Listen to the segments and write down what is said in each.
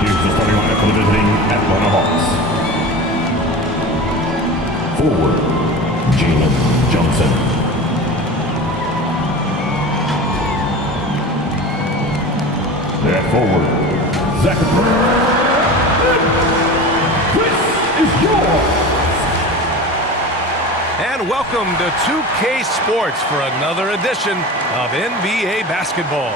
Here's the starting lineup for the visiting Atlanta Hawks. Forward, Jalen Johnson. At forward, Zach Brown. This is yours. And welcome to 2K Sports for another edition of NBA basketball.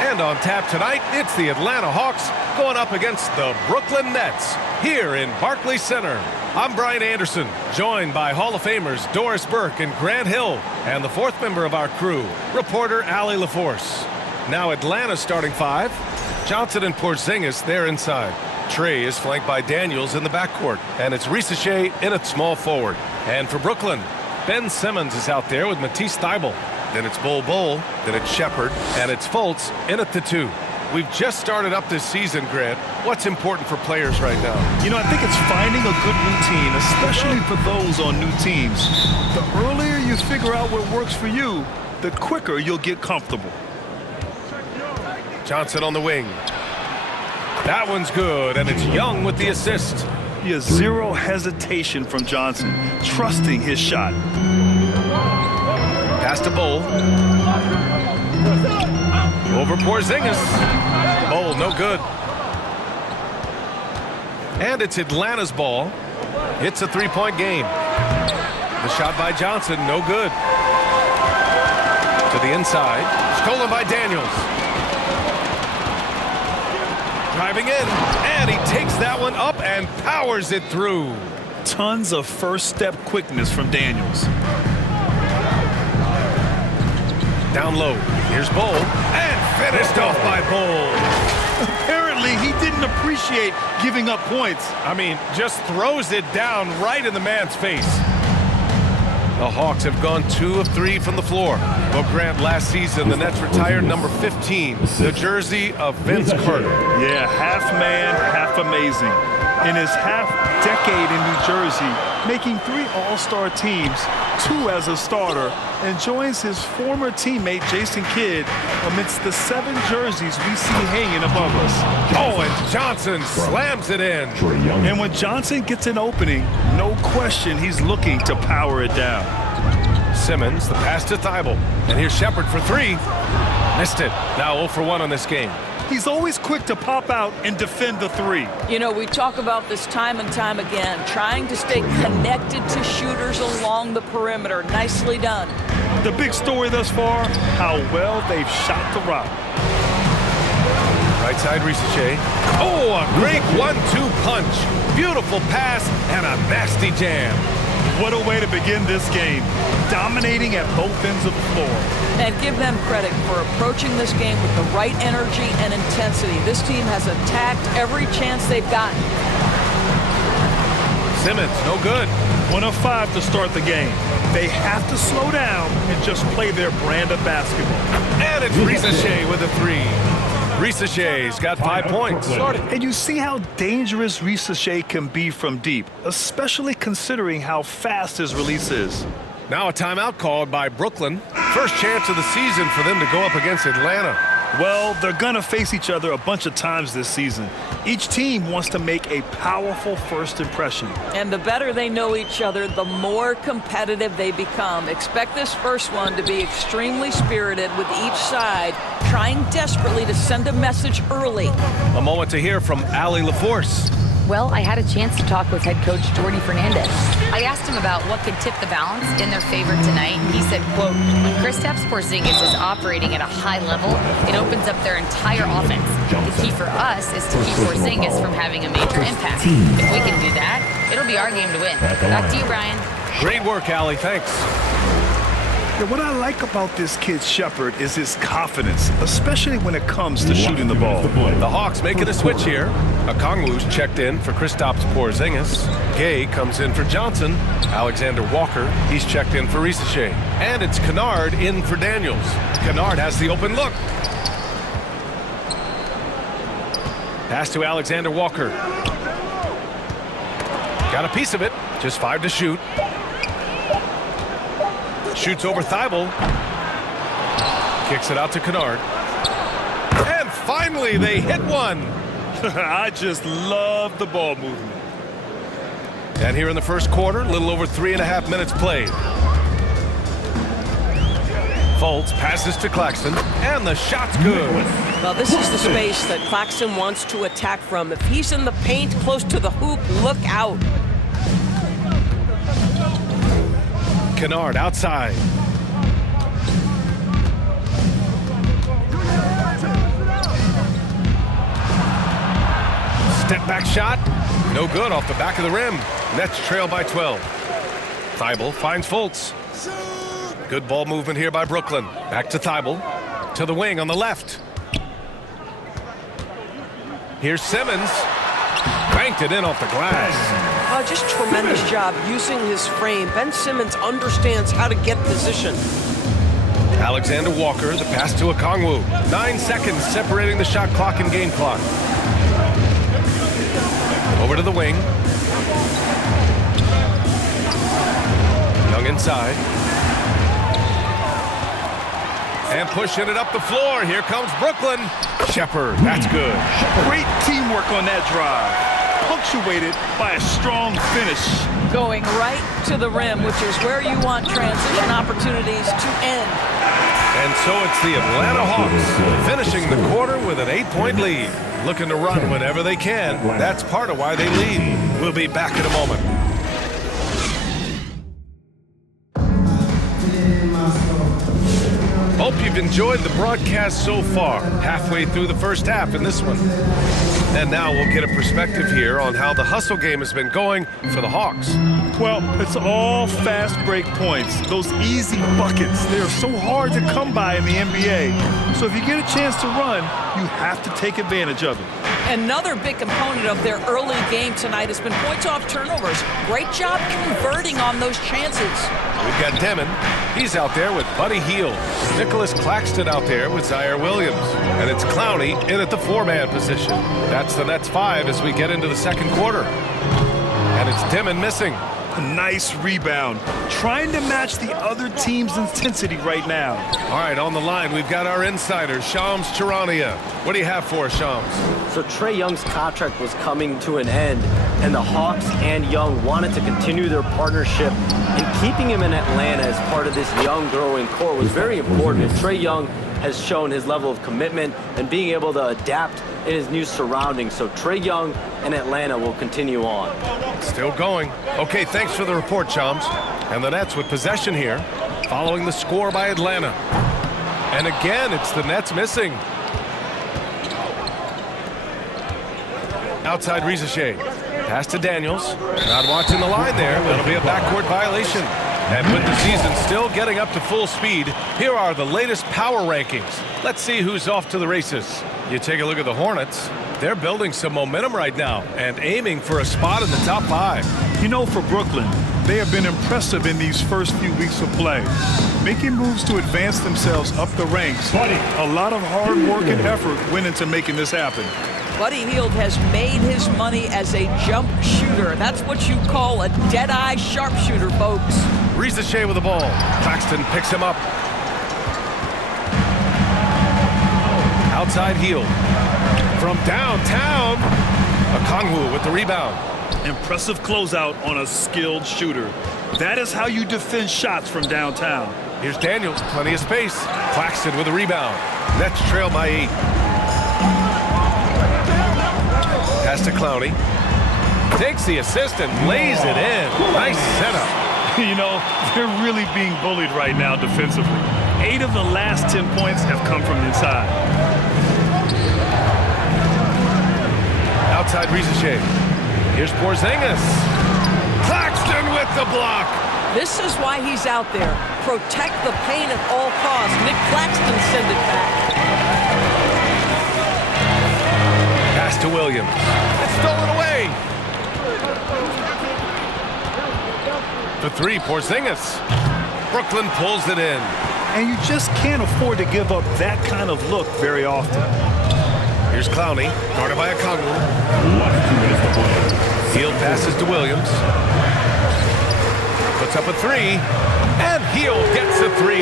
And on tap tonight, it's the Atlanta Hawks going up against the Brooklyn Nets here in Barclays Center. I'm Brian Anderson, joined by Hall of Famers Doris Burke and Grant Hill, and the fourth member of our crew, reporter Allie LaForce. Now Atlanta's starting five. Johnson and Porzingis, they're inside. Trey is flanked by Daniels in the backcourt, and it's Risacher in at small forward. And for Brooklyn, Ben Simmons is out there with Matisse Thybulle. Then it's Bol, then it's Shepherd, and it's Fultz in at the two. We've just started up this season, Grant. What's important for players right now? You know, I think it's finding a good routine, especially for those on new teams. The earlier you figure out what works for you, the quicker you'll get comfortable. Johnson on the wing. That one's good, and it's Young with the assist. He has zero hesitation from Johnson, trusting his shot. Pass to Bol. Over Porzingis. Bol, no good. And it's Atlanta's ball. It's a three-point game. The shot by Johnson, no good. To the inside. Stolen by Daniels. Driving in, and he takes that one up and powers it through. Tons of first-step quickness from Daniels. Down low, here's Bol, and finished off by Bol. Apparently, he didn't appreciate giving up points. I mean, just throws it down right in the man's face. The Hawks have gone 2 of 3 from the floor. Well, Grant, last season, the Nets retired number 15, the jersey of Vince Carter. Yeah, half man, half amazing. In his half-decade in New Jersey, making 3 All-Star teams, 2 as a starter, and joins his former teammate Jason Kidd amidst the 7 jerseys we see hanging above us. Oh, and Johnson slams it in. And when Johnson gets an opening, no question he's looking to power it down. Simmons, the pass to Thybulle. And here's Shepherd for 3. Missed it. Now 0 for 1 on this game. He's always quick to pop out and defend the 3. You know, we talk about this time and time again, trying to stay connected to shooters along the perimeter. Nicely done. The big story thus far, how well they've shot the rock. Right side, Risacher. Oh, a great 1-2 punch. Beautiful pass and a nasty jam. What a way to begin this game. Dominating at both ends of the floor. And give them credit for approaching this game with the right energy and intensity. This team has attacked every chance they've gotten. Simmons, no good. 1 of 5 to start the game. They have to slow down and just play their brand of basketball. And it's Risacher with a 3. Risacher's got 5 points. And you see how dangerous Risacher can be from deep, especially considering how fast his release is. Now a timeout called by Brooklyn. First chance of the season for them to go up against Atlanta. Well, they're going to face each other a bunch of times this season. Each team wants to make a powerful first impression. And the better they know each other, the more competitive they become. Expect this first one to be extremely spirited with each side trying desperately to send a message early. A moment to hear from Allie LaForce. Well, I had a chance to talk with head coach Jordi Fernandez. I asked him about what could tip the balance in their favor tonight. He said, quote, when Kristaps Porzingis is operating at a high level, it opens up their entire offense. The key for us is to keep Porzingis from having a major impact. If we can do that, it'll be our game to win. Back to you, Brian. Great work, Allie. Thanks. Yeah, what I like about this kid Shepherd is his confidence, especially when it comes to shooting the ball. The Hawks making a switch here. Okongwu's checked in for Kristaps Porzingis. Gay comes in for Johnson. Alexander Walker, he's checked in for Risacher. And it's Kennard in for Daniels. Kennard has the open look. Pass to Alexander Walker. Got a piece of it. Just 5 to shoot. Shoots over Thybulle. Kicks it out to Kennard. And finally, they hit one. I just love the ball movement. And here in the first quarter, a little over 3.5 minutes played. Fultz passes to Claxton, and the shot's good. Well, this is the space that Claxton wants to attack from. If he's in the paint close to the hoop, look out. Kennard outside. Step back shot. No good off the back of the rim. Nets trail by 12. Thibault finds Fultz. Good ball movement here by Brooklyn. Back to Thibault. To the wing on the left. Here's Simmons. Banked it in off the glass. Oh, just tremendous job using his frame. Ben Simmons understands how to get position. Alexander Walker, the pass to Okongwu. 9 seconds separating the shot clock and game clock. Over to the wing. Young inside. And pushing it up the floor. Here comes Brooklyn. Shepherd, that's good. Great teamwork on that drive. Punctuated by a strong finish. Going right to the rim, which is where you want transition opportunities to end. And so it's the Atlanta Hawks finishing the quarter with an 8-point lead. Looking to run whenever they can. That's part of why they lead. We'll be back in a moment. Hope you've enjoyed the broadcast so far. Halfway through the first half in this one. And now we'll get a perspective here on how the hustle game has been going for the Hawks. Well, it's all fast break points. Those easy buckets. They're so hard to come by in the NBA. So if you get a chance to run, you have to take advantage of it. Another big component of their early game tonight has been points off turnovers. Great job converting on those chances. We've got Demon. He's out there with Buddy Hield. Nicholas Claxton out there with Zaire Williams. And it's Clowney in at the 4-man position. That's the Nets 5 as we get into the second quarter. And it's Demon missing. A nice rebound. Trying to match the other team's intensity right now. All right, on the line, we've got our insider, Shams Charania. What do you have for us, Shams? So Trae Young's contract was coming to an end, and the Hawks and Young wanted to continue their partnership, and keeping him in Atlanta as part of this young, growing core was very important. Trae Young has shown his level of commitment and being able to adapt in his new surroundings. So Trae Young and Atlanta will continue on. Still going. Okay, thanks for the report, Shams. And the Nets with possession here, following the score by Atlanta. And again, it's the Nets missing. Outside Rizache. Pass to Daniels. Not watching the line there. That'll be a backcourt violation. And with the season still getting up to full speed, here are the latest power rankings. Let's see who's off to the races. You take a look at the Hornets. They're building some momentum right now and aiming for a spot in the top 5. You know, for Brooklyn, they have been impressive in these first few weeks of play, making moves to advance themselves up the ranks. A lot of hard work and effort went into making this happen. Buddy Hield has made his money as a jump shooter. That's what you call a dead-eye sharpshooter, folks. Rizache with the ball. Claxton picks him up. Outside Hield. From downtown, Okongwu with the rebound. Impressive closeout on a skilled shooter. That is how you defend shots from downtown. Here's Daniels, plenty of space. Claxton with a rebound. Nets trail by 8. Pass to Clowney. Takes the assist and lays it in. Nice setup. You know, they're really being bullied right now defensively. 8 of the last 10 points have come from inside. Outside Rizache. Here's Porzingis. Claxton with the block. This is why he's out there. Protect the paint at all costs. Nick Claxton send it back. Pass to Williams. It's stolen away. For 3, Porzingis. Brooklyn pulls it in. And you just can't afford to give up that kind of look very often. Here's Clowney, guarded by Okongwu. Hield passes to Williams. Puts up a 3, and Hield gets a 3.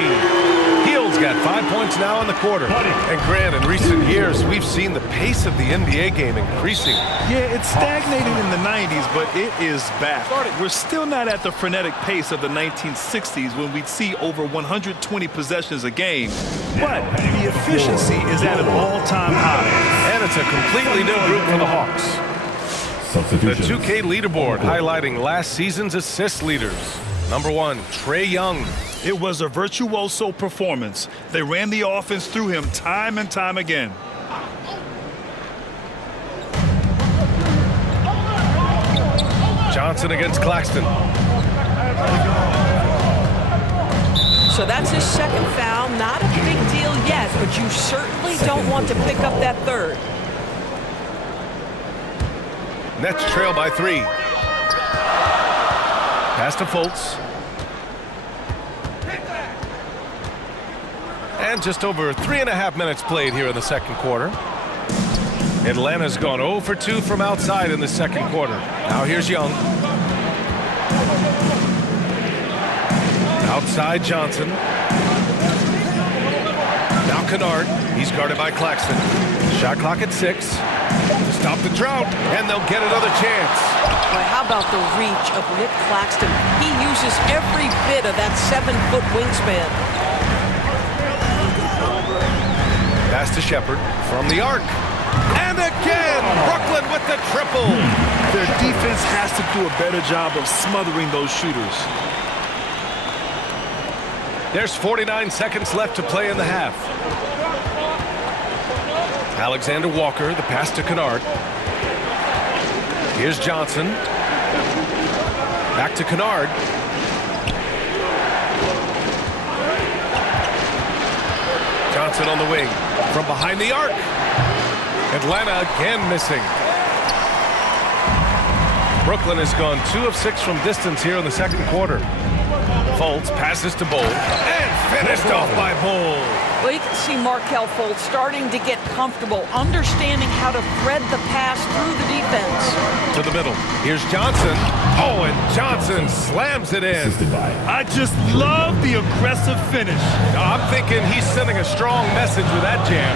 Hield He's got 5 points now in the quarter. And Grant, in recent years, we've seen the pace of the NBA game increasing. Yeah, it stagnated in the 90s, but it is back. We're still not at the frenetic pace of the 1960s when we'd see over 120 possessions a game. But the efficiency is at an all-time high. And it's a completely new group for the Hawks. The Substitutions. 2K leaderboard highlighting last season's assist leaders. Number 1, Trae Young. It was a virtuoso performance. They ran the offense through him time and time again. Johnson against Claxton. So that's his second foul. Not a big deal yet, but you certainly don't want to pick up that third. Nets trail by 3. Pass to Fultz. And just over 3.5 minutes played here in the second quarter. Atlanta's gone 0 for 2 from outside in the second quarter. Now here's Young. Outside Johnson. Now Kennard. He's guarded by Claxton. Shot clock at 6. To stop the drought, and they'll get another chance. Boy, how about the reach of Nick Claxton? He uses every bit of that 7-foot wingspan. Pass to Shepard from the arc. And again, Brooklyn with the triple. Their defense has to do a better job of smothering those shooters. There's 49 seconds left to play in the half. Alexander Walker, the pass to Kennard. Here's Johnson. Back to Kennard. Johnson on the wing. From behind the arc. Atlanta again missing. Brooklyn has gone 2 of 6 from distance here in the second quarter. Fultz passes to Bol. And finished off by Bol. Well, you can see Markelle Fultz starting to get comfortable, understanding how to thread the pass through the defense. To the middle. Here's Johnson. Oh, and Johnson slams it in. Assisted by I just love the aggressive finish. Now, I'm thinking he's sending a strong message with that jam.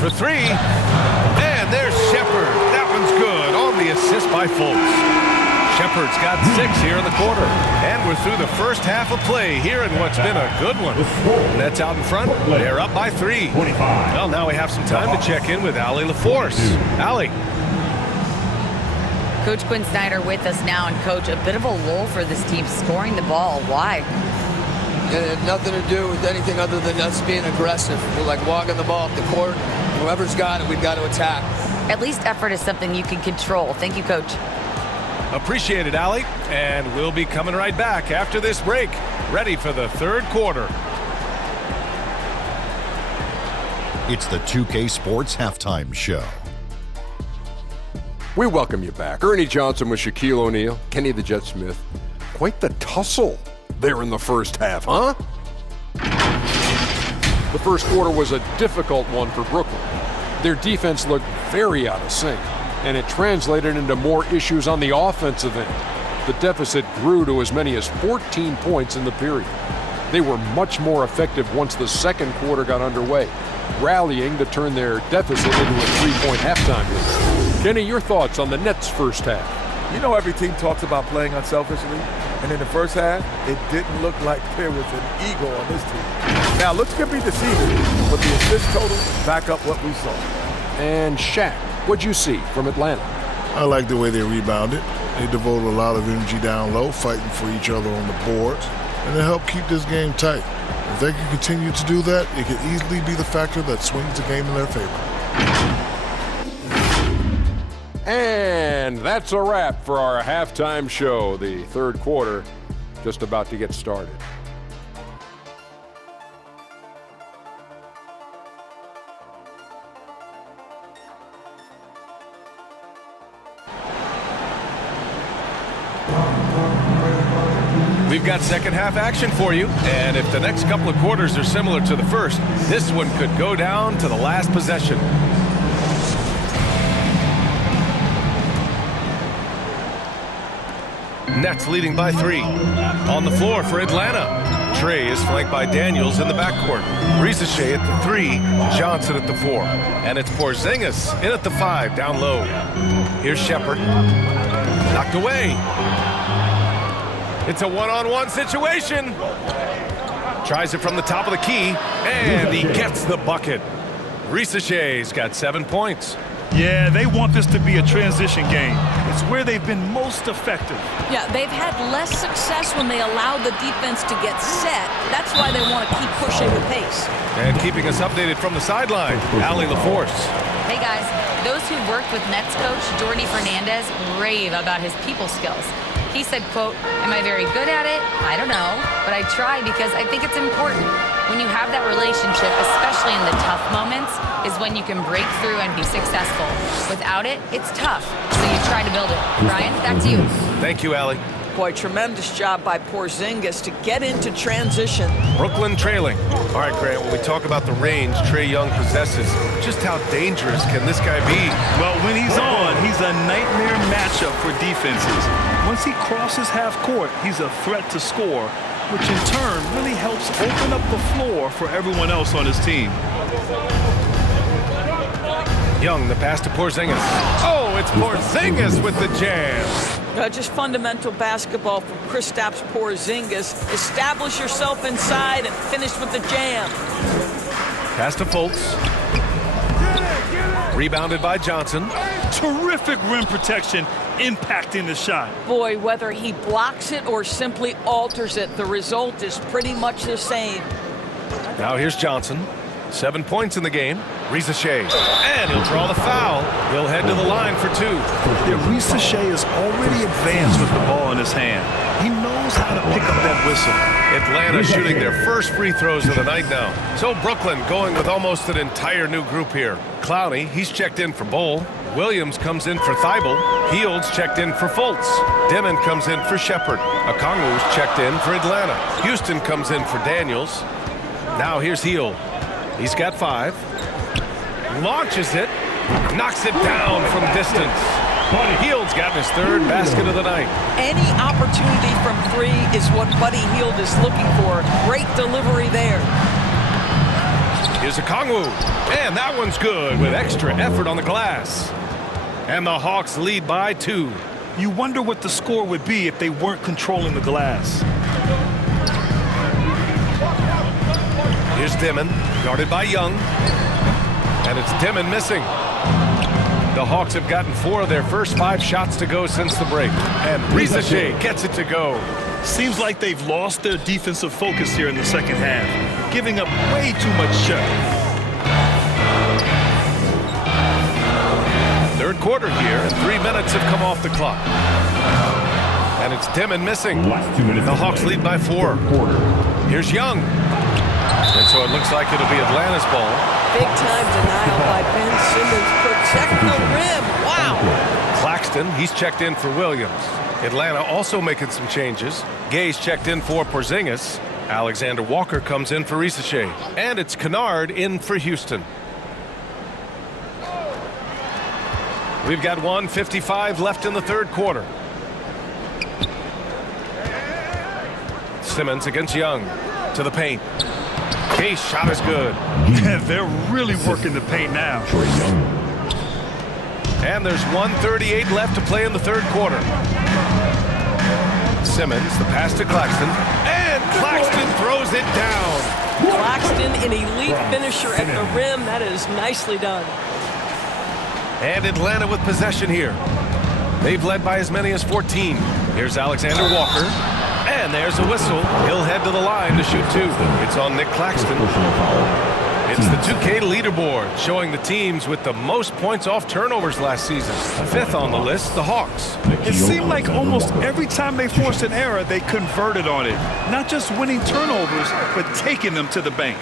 For 3. And there's Shepard. That one's good on the assist by Fultz. Shepard's got 6 here in the quarter. And we're through the first half of play here in what's been a good one. Nets out in front. They're up by 3. 25. Well, now we have some time to check in with Allie LaForce. Allie. Coach Quinn Snyder with us now. And, Coach, a bit of a lull for this team scoring the ball. Why? It had nothing to do with anything other than us being aggressive. We're like walking the ball up the court. Whoever's got it, we've got to attack. At least effort is something you can control. Thank you, Coach. Appreciate it, Allie. And we'll be coming right back after this break. Ready for the third quarter. It's the 2K Sports Halftime Show. We welcome you back. Ernie Johnson with Shaquille O'Neal, Kenny the Jet Smith. Quite the tussle there in the first half, huh? The first quarter was a difficult one for Brooklyn. Their defense looked very out of sync, and it translated into more issues on the offensive end. The deficit grew to as many as 14 points in the period. They were much more effective once the second quarter got underway, rallying to turn their deficit into a 3-point halftime lead. Kenny, your thoughts on the Nets' first half? You know, every team talks about playing unselfishly, and in the first half, it didn't look like there was an ego on this team. Now, looks could be deceiving, but the assist total back up what we saw. And Shaq, what'd you see from Atlanta? I like the way they rebounded. They devoted a lot of energy down low, fighting for each other on the boards, and it helped keep this game tight. If they can continue to do that, it could easily be the factor that swings the game in their favor. And that's a wrap for our halftime show. The third quarter just about to get started. We've got second half action for you, and if the next couple of quarters are similar to the first, this one could go down to the last possession. Nets leading by 3. On the floor for Atlanta. Trey is flanked by Daniels in the backcourt. Risache at the 3, Johnson at the 4. And it's Porzingis in at the 5, down low. Here's Shepard. Knocked away. It's a one-on-one situation. Tries it from the top of the key, and he gets the bucket. Risache's got 7 points. Yeah, they want this to be a transition game. It's where they've been most effective. Yeah, they've had less success when they allow the defense to get set. That's why they want to keep pushing the pace. And keeping us updated from the sideline, Allie LaForce. Hey guys, those who worked with Nets coach Jordi Fernandez rave about his people skills. He said, quote, "Am I very good at it? I don't know, but I try because I think it's important. When you have that relationship, especially in the tough moments, is when you can break through and be successful. Without it, it's tough, so you try to build it." Brian, back to you. Thank you, Allie. Boy, tremendous job by Porzingis to get into transition. Brooklyn trailing. All right, Grant, when we talk about the range Trae Young possesses, just how dangerous can this guy be? Well, when he's on, he's a nightmare matchup for defenses. Once he crosses half court, he's a threat to score, which in turn really helps open up the floor for everyone else on his team. Young, the pass to Porzingis. Oh, it's Porzingis with the jam. Just fundamental basketball from Kristaps Porzingis. Establish yourself inside and finish with the jam. Pass to Fultz. Rebounded by Johnson. Terrific rim protection, impacting the shot. Boy, whether he blocks it or simply alters it, the result is pretty much the same. Now here's Johnson. 7 points in the game. Risache. And he'll draw the foul. He'll head to the line for 2. Yeah, Risache is already advanced with the ball in his hand. He knows how to pick up that whistle. Atlanta shooting their first free throws of the night now. So Brooklyn going with almost an entire new group here. Clowney, he's checked in for Bull. Williams comes in for Thibault. Fields checked in for Fultz. Dimon comes in for Shepard. Okongwu's checked in for Atlanta. Houston comes in for Daniels. Now here's Hield. He's got 5. Launches it. Knocks it down from distance. Hield's gotten his 3rd basket of the night. Any opportunity from 3 is what Buddy Hield is looking for. Great delivery there. Here's Okongwu. And that one's good with extra effort on the glass. And the Hawks lead by 2. You wonder what the score would be if they weren't controlling the glass. Here's Dimon, guarded by Young. And it's Dimon missing. The Hawks have gotten 4 of their first 5 shots to go since the break. And Risache gets it to go. Seems like they've lost their defensive focus here in the second half, giving up way too much shot. 3rd quarter here, and 3 minutes have come off the clock. And it's Dimon missing. Last 2 minutes. The Hawks lead by 4. Here's Young. And so it looks like it'll be Atlanta's ball. Big time denial by Ben Simmons. Protect the rim. Wow. Claxton, he's checked in for Williams. Atlanta also making some changes. Gay's checked in for Porzingis. Alexander Walker comes in for Risache. And it's Kennard in for Houston. We've got 1:55 left in the 3rd quarter. Simmons against Young. To the paint. Gay's shot is good. They're really working the paint now. Trae Young. And there's 1:38 left to play in the 3rd quarter. Simmons, the pass to Claxton. And Claxton throws it down. Claxton, an elite finisher at the rim. That is nicely done. And Atlanta with possession here. They've led by as many as 14. Here's Alexander Walker. And there's a whistle. He'll head to the line to shoot 2. It's on Nick Claxton. It's the 2K leaderboard showing the teams with the most points off turnovers last season. 5th on the list, the Hawks. It seemed like almost every time they forced an error, they converted on it. Not just winning turnovers, but taking them to the bank.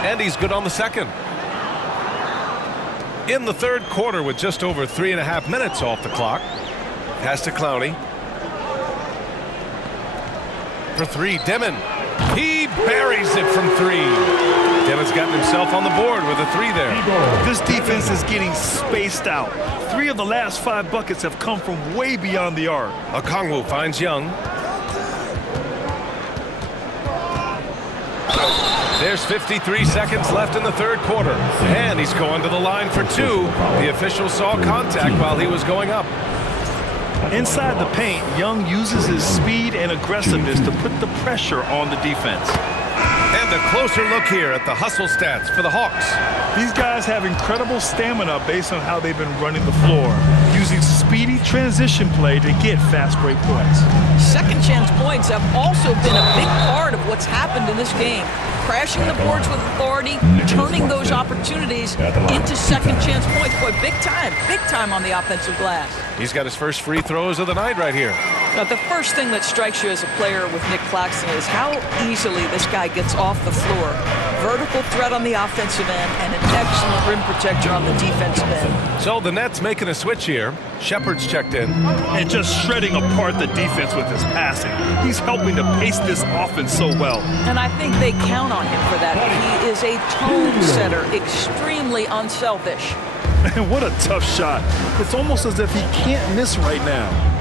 And he's good on the 2nd. In the 3rd quarter with just over 3.5 minutes off the clock. Pass to Clowney. For three, Demon. He buries it from three. Demon's gotten himself on the board with a three there. This defense is getting spaced out. 3 of the last 5 buckets have come from way beyond the arc. Okongwu finds Young. There's 53 seconds left in the third quarter. And he's going to the line for 2. The official saw contact while he was going up. Inside the paint, Young uses his speed and aggressiveness to put the pressure on the defense. And a closer look here at the hustle stats for the Hawks. These guys have incredible stamina based on how they've been running the floor, using speedy transition play to get fast break points. Second chance points have also been a big part of what's happened in this game. Crashing the boards with authority, turning those opportunities into second chance points. Boy, big time on the offensive glass. He's got his first free throws of the night right here. Now, the first thing that strikes you as a player with Nick Claxton is how easily this guy gets off the floor. Vertical threat on the offensive end and an excellent rim protector on the defensive end. So the Nets making a switch here. Shepard's checked in. And just shredding apart the defense with his passing. He's helping to pace this offense so well. And I think they count on him for that. He is a tone setter, extremely unselfish. And what a tough shot. It's almost as if he can't miss right now.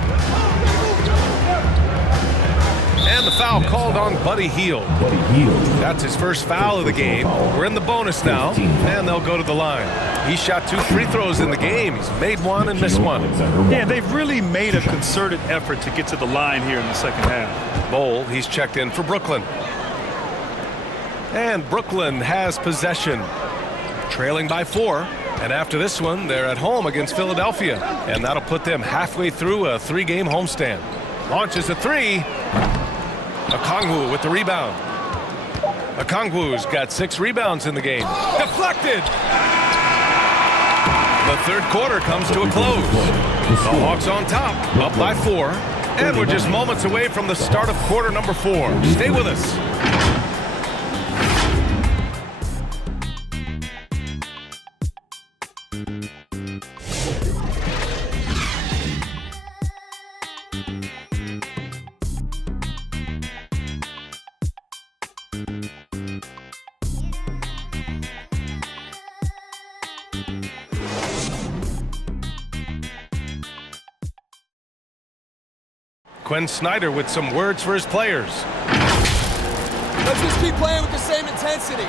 And the foul called on Buddy Hield. That's his first foul of the game. We're in the bonus now, and they'll go to the line. He shot 2 free throws in the game. He's made one and missed one. Yeah, they've really made a concerted effort to get to the line here in the second half. Bowl, he's checked in for Brooklyn. And Brooklyn has possession, trailing by 4. And after this one, they're at home against Philadelphia. And that'll put them halfway through a 3-game homestand. Launches a 3. Okongwu with the rebound. Okongwu's got 6 rebounds in the game. Deflected! The third quarter comes to a close. The Hawks on top, up by 4. And we're just moments away from the start of quarter number 4. Stay with us. Quinn Snyder with some words for his players. Let's just keep playing with the same intensity,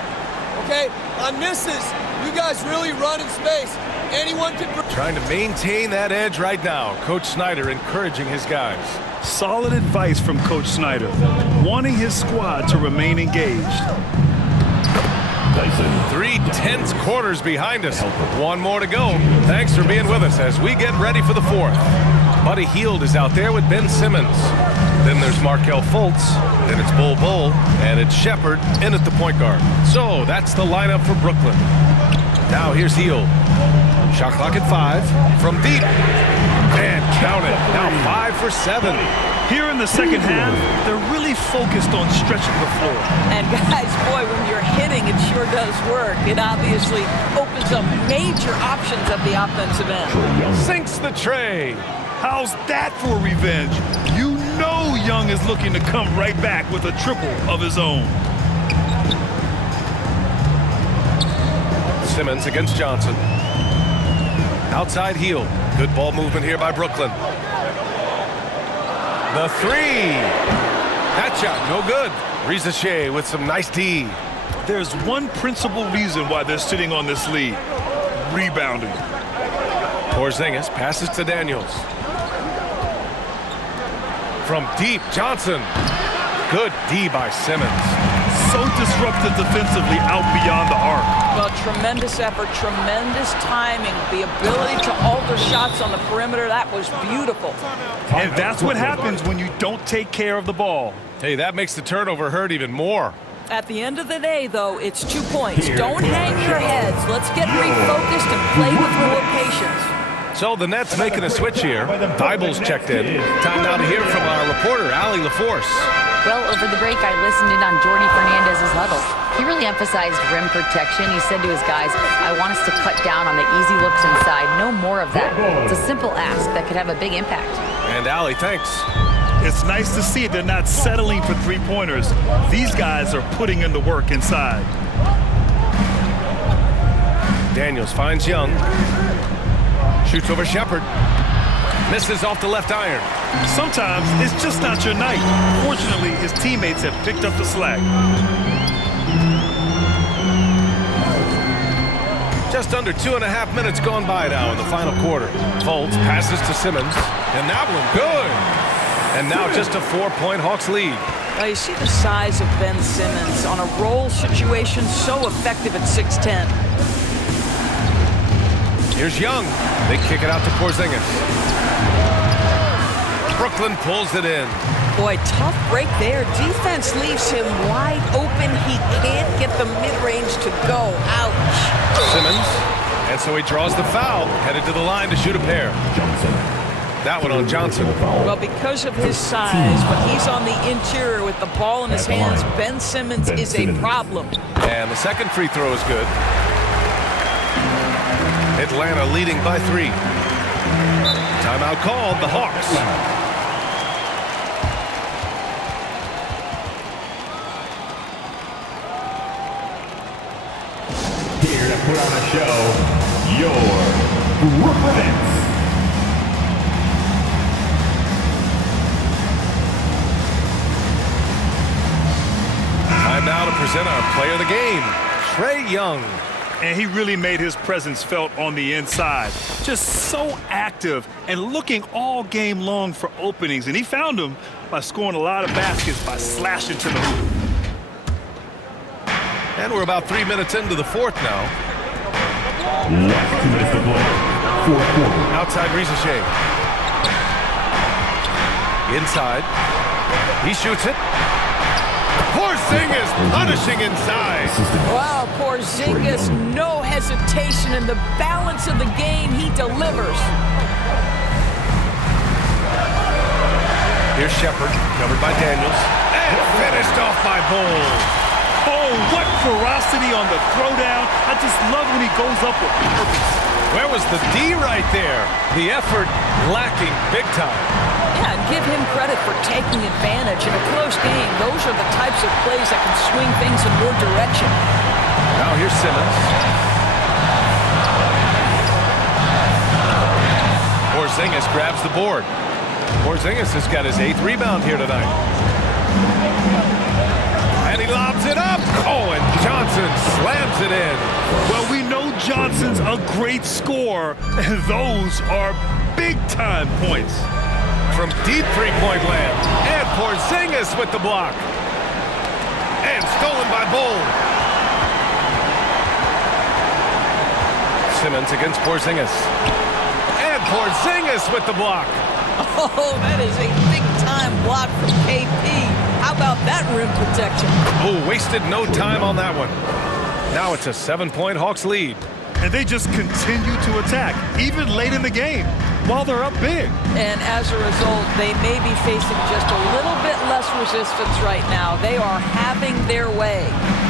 okay? On misses, you guys really run in space. Anyone can... Trying to maintain that edge right now. Coach Snyder encouraging his guys. Solid advice from Coach Snyder, wanting his squad to remain engaged. 3 tense quarters behind us. 1 more to go. Thanks for being with us as we get ready for the 4th. Buddy Hield is out there with Ben Simmons. Then there's Markelle Fultz. Then it's Bol, and it's Shepard in at the point guard. So that's the lineup for Brooklyn. Now here's Hield. Shot clock at 5 from deep. And count it. Now 5 for 7. Here in the second half, they're really focused on stretching the floor. And guys, boy, when you're hitting, it sure does work. It obviously opens up major options at the offensive end. Sinks the tray. How's that for revenge? You know Young is looking to come right back with a triple of his own. Simmons against Johnson. Outside Hield. Good ball movement here by Brooklyn. The 3. That shot, no good. Reza Shea with some nice D. There's one principal reason why they're sitting on this lead. Rebounding. Porzingis passes to Daniels. From deep, Johnson. Good D by Simmons. So disruptive defensively out beyond the arc. Well, tremendous effort, tremendous timing, the ability to alter shots on the perimeter. That was beautiful. And that's what happens when you don't take care of the ball. Hey, that makes the turnover hurt even more. At the end of the day, though, it's 2 points. Don't hang your heads. Let's get refocused and play with more patience. So the Nets making a switch here. Thibault's checked in. Time now to hear from our reporter, Allie LaForce. Well, over the break, I listened in on Jordy Fernandez's huddle. He really emphasized rim protection. He said to his guys, I want us to cut down on the easy looks inside. No more of that. It's a simple ask that could have a big impact. And Allie, thanks. It's nice to see they're not settling for three-pointers. These guys are putting in the work inside. Daniels finds Young. Shoots over Shepard. Misses off the left iron. Sometimes it's just not your night. Fortunately, his teammates have picked up the slack. Just under 2.5 minutes gone by now in the final quarter. Fultz passes to Simmons. And that one good. And now just a 4-point Hawks lead. You see the size of Ben Simmons on a roll situation, so effective at 6'10". Here's Young. They kick it out to Porzingis. Brooklyn pulls it in. Boy, tough break there. Defense leaves him wide open. He can't get the mid-range to go. Ouch. Simmons. And so he draws the foul. Headed to the line to shoot a pair. Johnson. That one on Johnson. Well, because of his size, but he's on the interior with the ball in his hands, Ben Simmons is a problem. And the second free throw is good. Atlanta leading by 3. Timeout called, the Hawks. Here to put on a show, your Brooklyn Nets. Time now to present our player of the game, Trae Young. And he really made his presence felt on the inside. Just so active and looking all game long for openings. And he found them by scoring a lot of baskets by slashing to the hoop. And we're about 3 minutes into the fourth now. Left 2 minutes to play. Fourth quarter. Outside Rizachet. Inside. He shoots it. Porzingis punishing inside. Wow, Porzingis, no hesitation in the balance of the game. He delivers. Here's Shepard, covered by Daniels. And finished off by Bol. Oh, what ferocity on the throwdown. I just love when he goes up with purpose. Where was the D right there? The effort lacking big time. Yeah, and give him credit for taking advantage. In a close game, those are the types of plays that can swing things in your direction. Now here's Simmons. Porzingis grabs the board. Porzingis has got his 8th rebound here tonight. And he lobs it up. Oh, and Johnson slams it in. Well, we know Johnson's a great scorer, and those are big-time points. From deep three-point land. And Porzingis with the block. And stolen by Bol. Simmons against Porzingis. And Porzingis with the block. Oh, that is a big-time block from KP. How about that rim protection? Oh, wasted no time on that one. Now it's a 7-point Hawks lead. And they just continue to attack, even late in the game, while they're up big. And as a result, they may be facing just a little bit less resistance right now. They are having their way.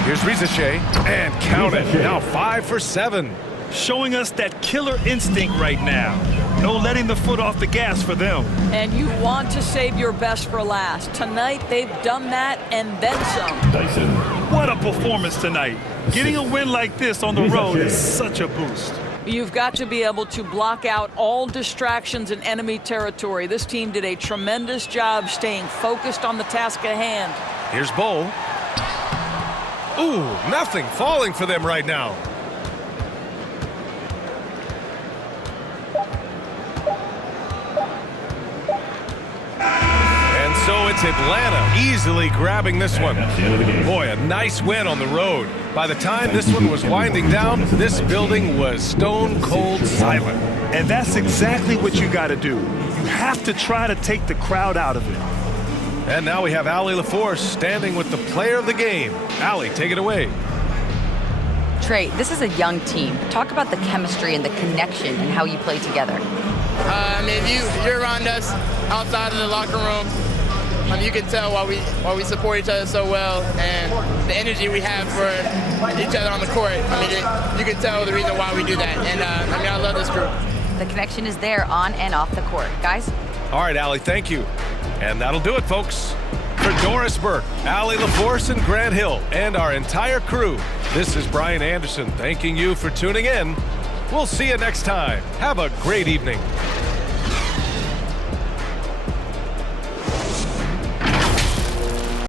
Here's Rizachet, and count it. Now 5 for 7. Showing us that killer instinct right now. No letting the foot off the gas for them. And you want to save your best for last. Tonight, they've done that and then some. Dyson. What a performance tonight. Getting a win like this on the road is such a boost. You've got to be able to block out all distractions in enemy territory. This team did a tremendous job staying focused on the task at hand. Here's Bol. Ooh, nothing falling for them right now. And so it's Atlanta easily grabbing this one. Boy, a nice win on the road. By the time this one was winding down, this building was stone cold silent. And that's exactly what you got to do. You have to try to take the crowd out of it. And now we have Allie LaForce standing with the player of the game. Allie, take it away. Trae, this is a young team. Talk about the chemistry and the connection and how you play together. If you're around us outside of the locker room, You can tell why we support each other so well, and the energy we have for each other on the court. You can tell the reason why we do that, and I love this group. The connection is there on and off the court. Guys? All right, Allie, thank you. And that'll do it, folks. For Doris Burke, Allie LaForce, and Grant Hill, and our entire crew, this is Brian Anderson thanking you for tuning in. We'll see you next time. Have a great evening.